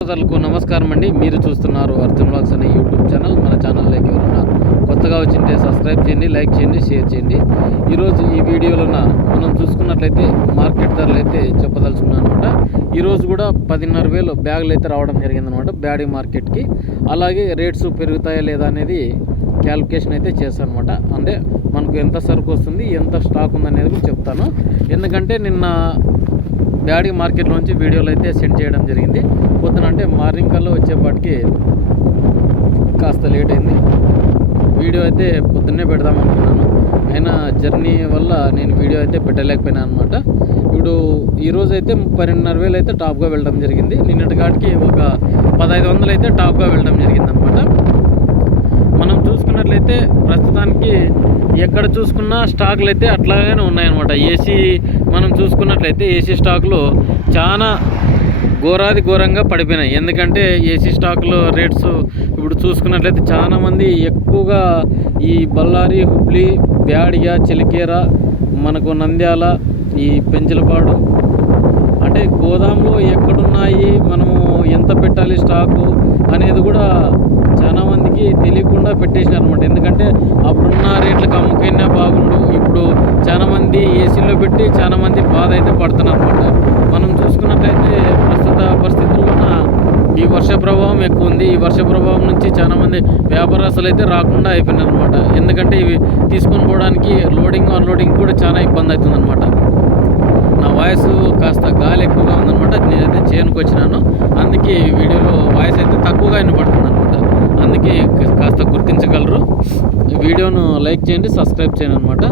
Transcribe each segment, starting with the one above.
సోదరులకు నమస్కారం అండి. మీరు చూస్తున్నారు అర్జున్ బ్లాగ్స్ అనే యూట్యూబ్ ఛానల్. మన ఛానల్లోకి ఉన్నారు కొత్తగా వచ్చింటే సబ్స్క్రైబ్ చేయండి లైక్ చేయండి షేర్ చేయండి. ఈరోజు ఈ వీడియోలోన మనం చూసుకున్నట్లయితే మార్కెట్ ధరలు అయితే చెప్పదలుచుకున్నాను అనమాట ఈరోజు కూడా పదిన్నర వేలు బ్యాగులు అయితే రావడం జరిగిందనమాట బ్యాడీ మార్కెట్కి. అలాగే రేట్స్ పెరుగుతాయా లేదా అనేది క్యాలిక్యులేషన్ అయితే చేశాను అనమాట అంటే మనకు ఎంత సరుకు వస్తుంది ఎంత స్టాక్ ఉందనేది కూడా చెప్తాను. ఎందుకంటే నిన్న డాడీ మార్కెట్లోంచి వీడియోలు అయితే సెండ్ చేయడం జరిగింది. పొద్దున అంటే మార్నింగ్ కల్లా వచ్చేపాటికి కాస్త లేట్ అయింది. వీడియో అయితే పొద్దున్నే పెడదాం అనుకున్నాను. అయినా జర్నీ వల్ల నేను వీడియో అయితే పెట్టలేకపోయినాను అనమాట. ఇప్పుడు ఈరోజు అయితే పన్నెండున్నర వేలు అయితే టాప్గా వెళ్ళడం జరిగింది. నిన్నటి కాటికి ఒక పదహైదు వందలు అయితే టాప్గా వెళ్ళడం జరిగింది అనమాట మనం చూసుకున్నట్లయితే ప్రస్తుతానికి ఎక్కడ చూసుకున్నా స్టాకులు అయితే అట్లాగానే ఉన్నాయన్నమాట. ఏసీ మనం చూసుకున్నట్లయితే ఏసీ స్టాకులు చాలా ఘోరాది ఘోరంగా పడిపోయినాయి. ఎందుకంటే ఏసీ స్టాకులు రేట్స్ ఇప్పుడు చూసుకున్నట్లయితే చాలామంది ఎక్కువగా ఈ బళ్ళారి హుబ్లీ బ్యాడిగ చిలికేర మనకు నంద్యాల ఈ పెంచలపాడు అంటే గోదాంలో ఎక్కడున్నాయి మనము ఎంత పెట్టాలి స్టాకు అనేది కూడా చాలా మందికి తెలియకుండా పెట్టేసినారు అనమాట ఎందుకంటే అప్పుడున్న రేట్లకు అమ్ముకైనా బాగుండు. ఇప్పుడు చాలా మంది ఏసీలో పెట్టి చాలా మంది బాధ అయితే పడుతున్నారు అనమాట మనం చూసుకున్నట్లయితే ప్రస్తుత పరిస్థితుల్లోన ఈ వర్ష ప్రభావం ఎక్కువ ఉంది ఈ వర్ష ప్రభావం నుంచి చాలా మంది వ్యాపారస్తులు అయితే రాకుండా అయిపోయినారు అనమాట ఎందుకంటే ఇవి తీసుకొని పోవడానికి లోడింగ్ అన్లోడింగ్ కూడా చాలా ఇబ్బంది అవుతుంది అనమాట నా వాయిస్ కాస్త గాలి ఎక్కువగా ఉందనమాట నేనైతే చేయనుకొచ్చినాను అందుకే ఈ వీడియోలో వాయిస్ అయితే తక్కువగా వినపడుతుంది అనమాట అందుకే కాస్త గుర్తించగలరు. వీడియోను లైక్ చేయండి సబ్స్క్రైబ్ చేయండి అనమాట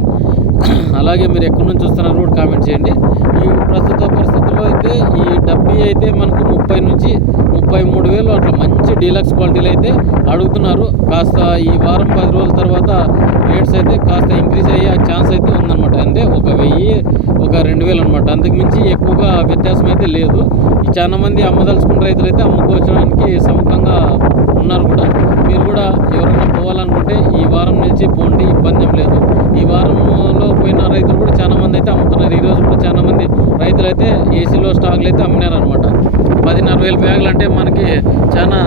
అలాగే మీరు ఎక్కడి నుంచి చూస్తున్నారు కూడా కామెంట్ చేయండి. ఈ ప్రస్తుత పరిస్థితుల్లో అయితే ఈ డబ్బీ అయితే మనకు ముప్పై నుంచి ముప్పై మూడు వేలు అట్లా మంచి డీలక్స్ క్వాలిటీలు అయితే అడుగుతున్నారు. కాస్త ఈ వారం పది రోజుల తర్వాత రేట్స్ అయితే కాస్త ఇంక్రీజ్ అయ్యే ఛాన్స్ అయితే ఉందన్నమాట. అంటే ఒక వెయ్యి ఒక రెండు వేలు అనమాట అంతకు మించి ఎక్కువగా వ్యత్యాసం అయితే లేదు. ఈ చాలా మంది అమ్మదలుచుకున్న రైతులు అయితే అమ్ముకోవడానికి సముఖంగా ఉన్నారు కూడా మీరు కూడా ఎవరైనా పోవాలనుకుంటే ఈ వారం నుంచి పోండి ఇబ్బంది ఏం లేదు ఈ వారంలో పోయిన రైతులు కూడా చాలా మంది అయితే అమ్ముతున్నారు. ఈరోజు కూడా చాలా మంది రైతులు అయితే ఏసీలో స్టాక్లు అయితే అమ్మినారు అనమాట పదిన్నర వేల బ్యాగులు అంటే మనకి చాలా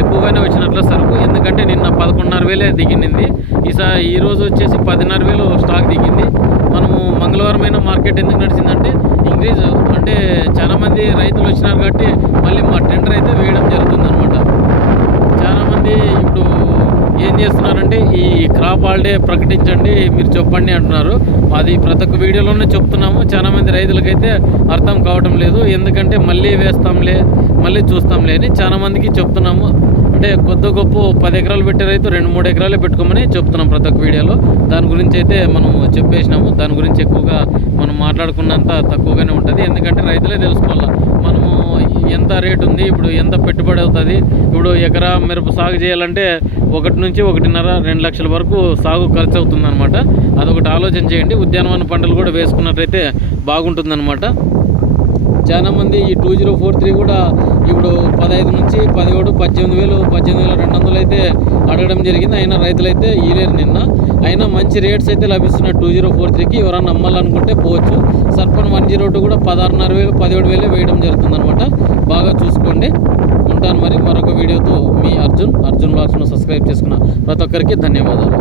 ఎక్కువగానే వచ్చినట్లు సరుకు. ఎందుకంటే నిన్న పదకొండున్నర వేలే దిగింది. ఈసారి ఈ రోజు వచ్చేసి పదిన్నర వేలు స్టాక్ దిగింది. మనము మంగళవారం అయినా మార్కెట్ ఎందుకు నడిచిందంటే ఇంక్రీజ్ అంటే చాలామంది రైతులు వచ్చినారు కాబట్టి మళ్ళీ మా టెండర్ అయితే వేయడం జరుగుతుంది అనమాట చాలా మంది ఇప్పుడు ఏం చేస్తున్నారంటే ఈ క్రాప్ హాలిడే ప్రకటించండి మీరు చెప్పండి అంటున్నారు. అది ప్రతి ఒక్క వీడియోలోనే చెప్తున్నాము. చాలా మంది రైతులకైతే అర్థం కావటం లేదు. ఎందుకంటే మళ్ళీ వేస్తాంలే మళ్ళీ చూస్తాంలే అని చాలా మందికి చెప్తున్నాము. అంటే కొద్ది గొప్ప పది ఎకరాలు పెట్టే రైతు రెండు మూడు ఎకరాలే పెట్టుకోమని చెప్తున్నాం ప్రతి ఒక్క వీడియోలో. దాని గురించి అయితే మనం చెప్పేసినాము. దాని గురించి ఎక్కువగా మనం మాట్లాడుకున్నంత తక్కువగానే ఉంటుంది. ఎందుకంటే రైతులే తెలుసుకోవాలి. మనము ఎంత రేటు ఉంది ఇప్పుడు ఎంత పెట్టుబడి అవుతుంది. ఇప్పుడు ఎకరా మిరప సాగు చేయాలంటే ఒకటి నుంచి ఒకటిన్నర రెండు లక్షల వరకు సాగు ఖర్చు అవుతుంది అనమాట అదొకటి ఆలోచన చేయండి. ఉద్యానవన పంటలు కూడా వేసుకున్నట్లయితే బాగుంటుందన్నమాట. చాలా మంది ఈ టూ జీరో ఫోర్ త్రీ కూడా ఇప్పుడు పదహైదు నుంచి పదిహేడు పద్దెనిమిది వేలు పద్దెనిమిది వేల రెండు వందలు అయితే అడగడం జరిగింది. అయినా రైతులైతే ఇయలేరు నిన్న. అయినా మంచి రేట్స్ అయితే లభిస్తున్నాయి టూ జీరో ఫోర్ త్రీకి ఎవరన్నా నమ్మాలనుకుంటే పోవచ్చు. సర్పన్ వన్ జీరో టూ కూడా పదహారున్నర వేలు పదిహేడు వేలే వేయడం జరుగుతుంది అనమాట ఉంటాను మరి. మరొక వీడియోతో మీ అర్జున్ అర్జున్ బ్లాగ్స్ను సబ్స్క్రైబ్ చేసుకున్న ప్రతి ఒక్కరికి ధన్యవాదాలు.